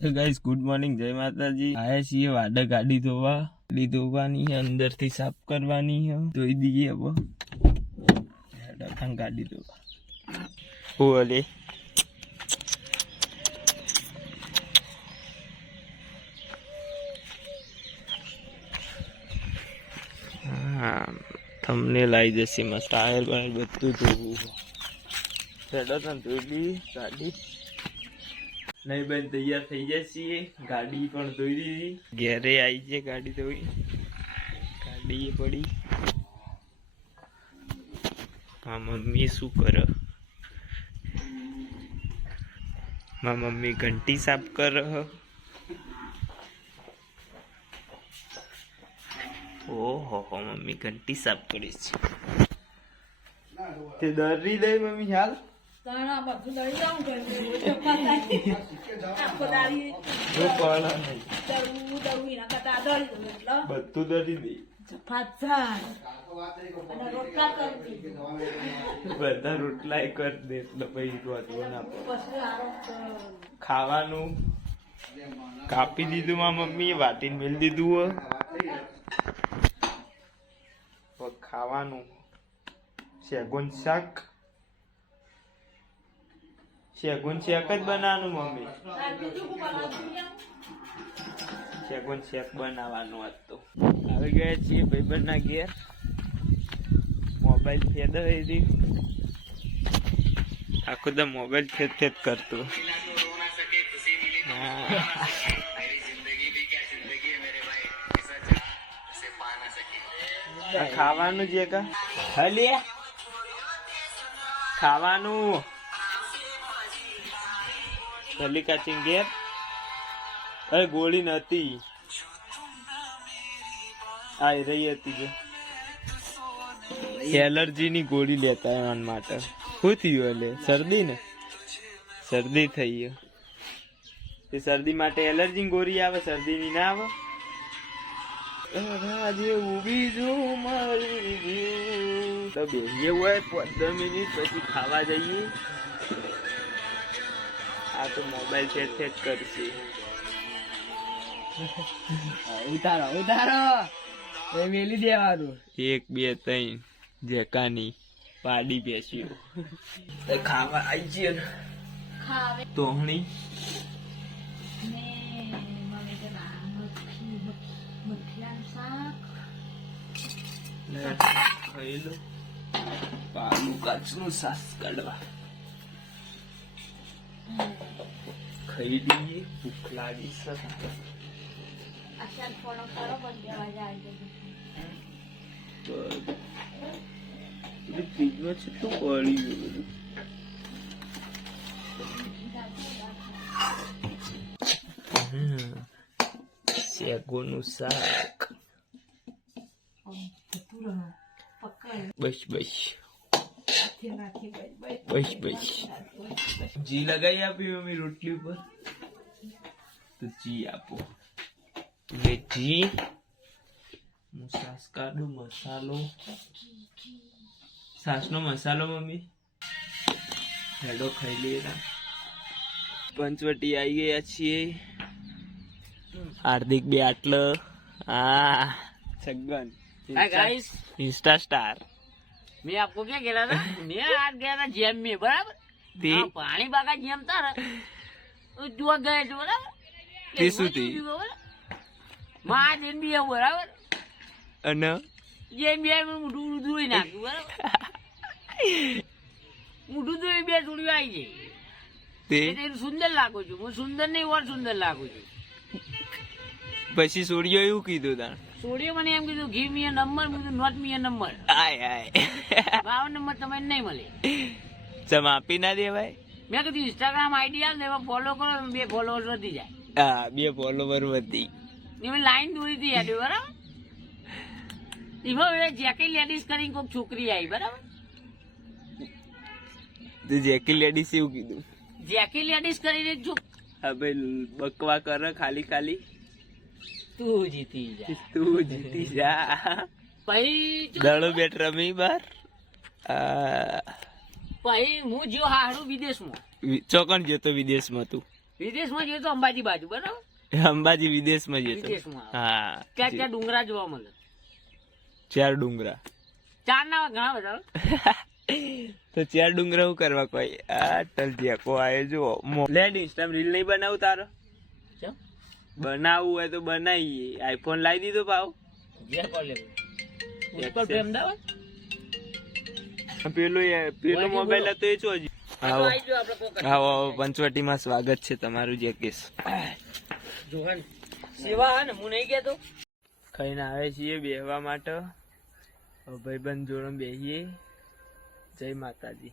तो guys good morning जय माता जी। आया છીએ વાડા ગાડી ધોવાની है, अंदर થી साफ करवानी है, धोई दीजिए। अब गाड़ी धोवा बोले थंबनेल आई जैसी मस्त टायर बायर બધું ધોવું રેડો તન ધોઈ ગાડી नहीं बन तैयार थी जाए। गाड़ी पण धोई दीधी, घरे आई है गाड़ी धोई, गाड़ी पड़ी। हाँ मम्मी शू कर, मां मम्मी घंटी साफ कर। ओहो मम्मी घंटी साफ करी ते दरी दे मम्मी हाल બધું દરી દે બધા રોટલા કર દે એટલે ખાવાનું કાપી દીધું માં મમ્મી, વાટીને મેલ દીધું ખાવાનું શેગુન શાક શેગુન શેક જ બનાવવાનું મમ્મી, શેગુન શેક બનાવવાનું હતું। આવી ગયા છીએ ભાઈબંધના ઘેર, મોબાઈલ ફેદવી દી, આખો તો મોબાઈલ ફેદ કરતો। ખાવાનું જે કા હલે ખાવાનું ભલી કાચી ઘેર। અરે ગોળી નતી આઈ રહી હતી જો એલર્જી ની ગોળી લેતા એના માટે। શું થયું? એટલે શરદી ને શરદી થઈ ગઈ, તે શરદી માટે એલર્જી ની ગોળી આવે, શરદી ની ના આવે। આજે ઉભી જો મારી તો બેસીએ હોય 15 મિનિટ પછી ખાવા જઈએ। આ તો મોબાઈલ સેટ કરશે। ઉતારો એ મેલી દેવાનું। 1 2 3 જેકાની પાડી બેસ્યો ખાવા આવી છે ને તોહણી ખાઈ લો। પાલું કાચનું સાસ કાઢવા ખાઈ લઈએ, ભૂખ લાગી છે। ફ્રીજમાં છેટલું પડી ગયું બધું। શેગોનું શાક બસ બસ બસ બસ જી લગાવી આપી મમ્મી રોટલી ઉપર, તો જી આપો। જી હું સાસ કાઢું, મસાલો સાસનો મસાલો મમ્મી હેડો ખાઈ લઈએ। પંચવટી આવી ગયા છીએ, हार्दिक भी आटल छगन इंस्टा स्टार। मैं आपको क्या कह रहा था, मैं आज गया था जेम में, बराबर पानी बागा जेम था जो गए थे बराबर मां दिन भी है बराबर जेम में मुठू धोई नाख्યું બરાબર મુઠું ધોઈ બે થોડી આવી ગઈ તે સુંદર લાગુ છું હું, સુંદર નહીં ઓર સુંદર લાગુ છું। પછી સોડિયો એવું કીધું તાણ, સોડિયો મને એમ કીધું ગીવ મી અ નંબર, મેં કીધું નોટ મી અ નંબર। આય આય 52 નંબર તમને નહીં મળે, જમ આપી ના દેવાય। મેં કીધું ઇન્સ્ટાગ્રામ આઈડી આલ એમાં ફોલો કરો, 2 ફોલોવર વધી જાય। હા 2 ફોલોવર વધી, એમાં લાઈન દોરી હતી હેડ બરાબર। એમાં જેકી લેડીઝ કરીને કોઈક છોકરી આવી બરાબર, તો જેકી લેડીઝ એવું કીધું, જેકી લેડીઝ કરીને હવે બકવા કરે ખાલી ખાલી, તું જીતી જા પછી દડો બેટ રમી બાર। પછી હું જો હારું વિદેશમાં ચોકણ ગયો તો વિદેશમાં તું? વિદેશમાં જઈએ તો અંબાજી બાજુ બરાબર, અંબાજી વિદેશમાં જતો. વિદેશમાં હા ક્યાં ક્યાં ડુંગરા જોવા મળે, 4 ડુંગરા. 4 ના ઘણા બધા. તો 4 ડુંગરા શું કરવા કોઈ આ ટલટિયા કો આયો જો લેડ ઇન્સ્ટાગ્રામ રીલ નહીં બનાવું તારો? ચમ? બનાવવું હોય તો બનાવીએ. આઈફોન લાવી દીધો ભાવ. જે કોલ લેવું ઉપર પ્રેમ દાવ પેલો મોબાઈલ હતો એ શું હજી? આવો આવો પંચવટીમાં સ્વાગત છે તમારું. જેકેશ જોહન સેવા ને હું નહીં કહેતો. ખાઈને આવે છીએ બેહવા માટે. ભાઈબંધ જોડે બેહીએ. જય માતાજી.